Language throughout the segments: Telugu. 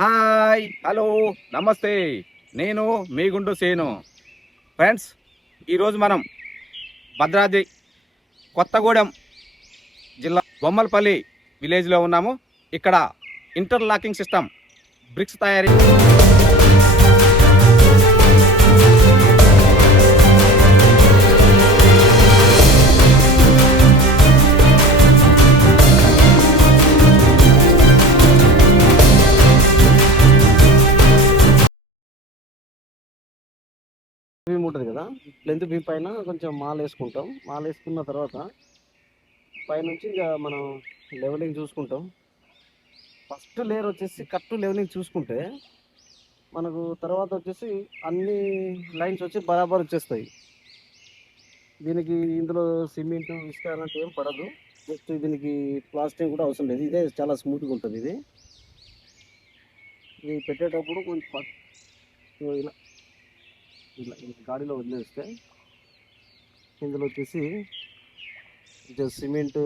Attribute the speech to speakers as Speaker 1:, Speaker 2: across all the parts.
Speaker 1: హాయ్ హలో నమస్తే. నేను మీ గుండు సేను. ఫ్రెండ్స్ ఈరోజు మనం భద్రాద్రి కొత్తగూడెం జిల్లా బొమ్మలపల్లి విలేజ్లో ఉన్నాము. ఇక్కడ ఇంటర్లాకింగ్ సిస్టమ్ బ్రిక్స్ తయారీ
Speaker 2: బీమ్ ఉంటుంది కదా? లెంత్ బీమ్ పైన కొంచెం మాల వేసుకుంటాం. మాల వేసుకున్న తర్వాత పైనుంచి ఇక మనం లెవెలింగ్ చూసుకుంటాం. ఫస్ట్ లేయర్ వచ్చేసి కట్ లెవెలింగ్ చూసుకుంటే మనకు తర్వాత వచ్చేసి అన్ని లైన్స్ వచ్చి బరాబర్ వచ్చేస్తాయి. దీనికి ఇందులో సిమెంట్ ఇసుక అలాంటి ఏం పడదు. జస్ట్ దీనికి ప్లాస్టింగ్ కూడా అవసరం లేదు. ఇదే చాలా స్మూత్గా ఉంటుంది ఇది. ఇది పెట్టేటప్పుడు కొంచెం ఇలా. ఇలా గాడిలో వదిలేస్తే ఇందులో వచ్చేసి సిమెంట్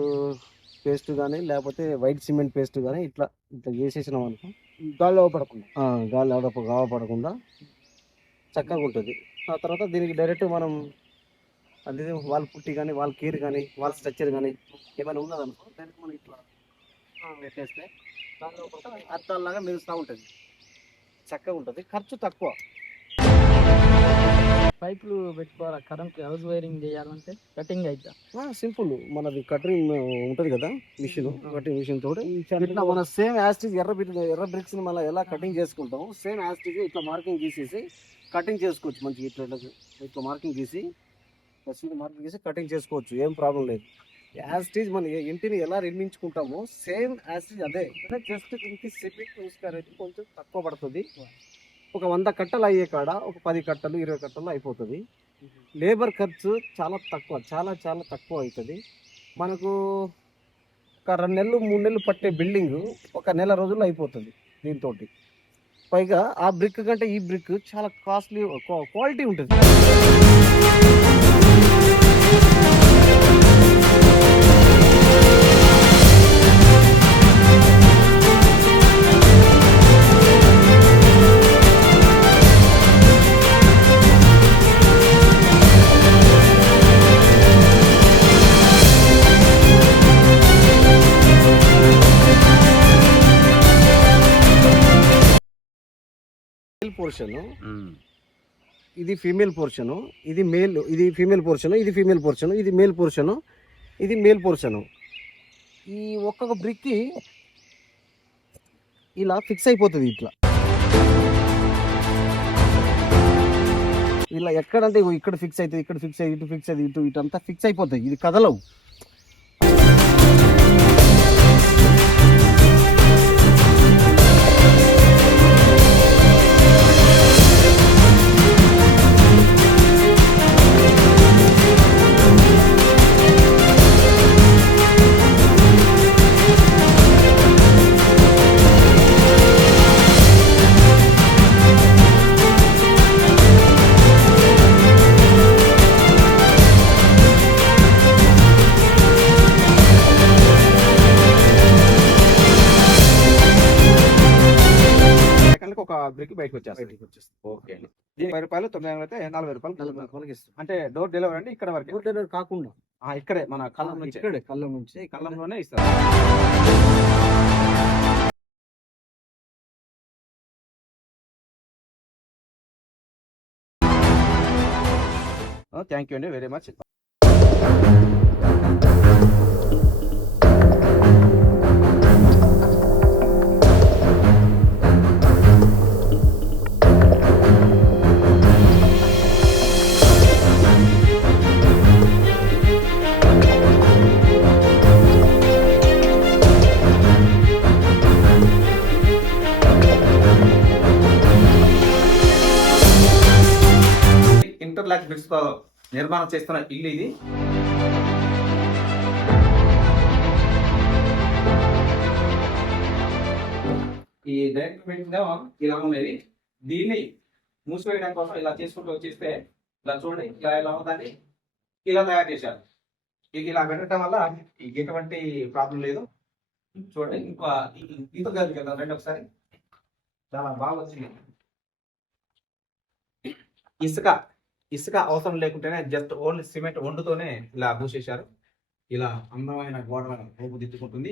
Speaker 2: పేస్ట్ కానీ లేకపోతే వైట్ సిమెంట్ పేస్ట్ కానీ ఇట్లా ఇట్లా చేసేసినాం అనుకో గాలి పడకుండా. గాలి అవడప పడకుండా చక్కగా ఉంటుంది. ఆ తర్వాత దీనికి డైరెక్ట్ మనం అది వాల్ పుట్టి కానీ వాల్ కీర్ కానీ వాల్ స్ట్రక్చర్ కానీ ఏమైనా ఉన్నదనుకో దానికి మనం ఇట్లా పెట్టేస్తే దాని లోపల అద్దాల్లాగా మెరుస్తూ ఉంటుంది. చక్కగా ఉంటుంది. ఖర్చు తక్కువ.
Speaker 3: పైపులు పెట్టుకోవాలి? కరెంట్ హౌస్ వైరింగ్ చేయాలంటే కటింగ్ అవుతా
Speaker 2: సింపుల్. మనది కటింగ్ ఉంటుంది కదా మిషన్ కటింగ్ మిషన్ తోటి. ఇట్లా మన సేమ్ యాస్టిజ్ ఎర్ర బిట్ ఎర్ర బ్రిక్స్ని మళ్ళీ ఎలా కటింగ్ చేసుకుంటాం సేమ్ యాస్టిజ్ ఇట్లా మార్కింగ్ గీసేసి కటింగ్ చేసుకోవచ్చు మంచిగా ఇట్లా ఇట్లా మార్కింగ్ గీసి మార్కింగ్ గీసి కటింగ్ చేసుకోవచ్చు ఏం ప్రాబ్లం లేదు. యాస్టిజ్ మన ఇంటిని ఎలా నిర్మించుకుంటామో సేమ్ యాస్టిజ్ అదే. జస్ట్ ఇంటి సిమెంట్ చూసుకోవాలంటే కొంచెం తక్కువ పడుతుంది. ఒక వంద కట్టలు అయ్యే కాడ ఒక పది కట్టలు ఇరవై కట్టలు అయిపోతుంది. లేబర్ ఖర్చు చాలా తక్కువ చాలా చాలా తక్కువ అవుతుంది మనకు ఒక రెండు నెలలు మూడు నెలలు పట్టే బిల్డింగ్ ఒక నెల రోజుల్లో అయిపోతుంది దీంతో పైగా ఆ బ్రిక్ కంటే ఈ బ్రిక్ చాలా కాస్ట్లీ క్వాలిటీ ఉంటుంది. మేల్ పోర్షన్ ఇది ఫీమేల్ పోర్షన్. ఇది మేల్ ఇది ఫీమేల్ పోర్షన్ ఇది ఫీమేల్ పోర్షన్ ఇది మేల్ పోర్షన్ ఇది మేల్ పోర్షన్. ఈ ఒక్కొక్క బ్రిక్కి ఇలా ఫిక్స్ అయిపోతుంది ఇట్లా. ఇలా ఎక్కడంటే ఇక్కడ ఫిక్స్ అవుతుంది ఇక్కడ ఫిక్స్ అయ్యి ఇటు ఫిక్స్ అయ్యి ఇటు ఇటు అంతా ఫిక్స్ అయిపోతాయి. ఇది కదలవు.
Speaker 1: బ్రిక్ బయటకు వచ్చేస్తుంది ఓకే అండి. రూపాయలు తొమ్మిది వందలు అయితే నలభై రూపాయలు
Speaker 2: నలభై రూపాయలకి ఇస్తాం.
Speaker 1: అంటే డోర్ డెలివరీ అండి ఇక్కడ వరకు?
Speaker 2: డోర్ డెలివరీ కాకుండా.
Speaker 1: ఆ, ఇక్కడే మన కళ్ళం నుంచి.
Speaker 2: ఇక్కడే కళ్ళం నుంచి
Speaker 1: కళ్ళంలోనే ఇస్తారు థ్యాంక్ యూ అండి వెరీ మచ్. ఇంటర్లాక్ బ్రిక్స్తో నిర్మాణం చేస్తున్న ఇల్లు ఇది. ఈ డైరెక్ట్ పెయింటింగ్ ఇలా ఉండేది. దీన్ని మూసివేయడం కోసం ఇలా చేసుకుంటూ వచ్చేస్తే ఇలా చూడండి ఇలా ఇలా ఉందని ఇలా తయారు చేశారు. ఇక ఇలా పెట్టడం వల్ల ఎటువంటి ప్రాబ్లం లేదు. చూడండి ఇంకా ఇంత గారికి వెళ్దాం రండి ఒకసారి. చాలా బాగా వచ్చింది. ఇసుక ఇసుక అవసరం లేకుంటేనే జస్ట్ ఓన్లీ సిమెంట్ వండుతోనే ఇలా పూసేశారు. ఇలా అందమైన గోడ రూపుదిద్దుకుంటుంది.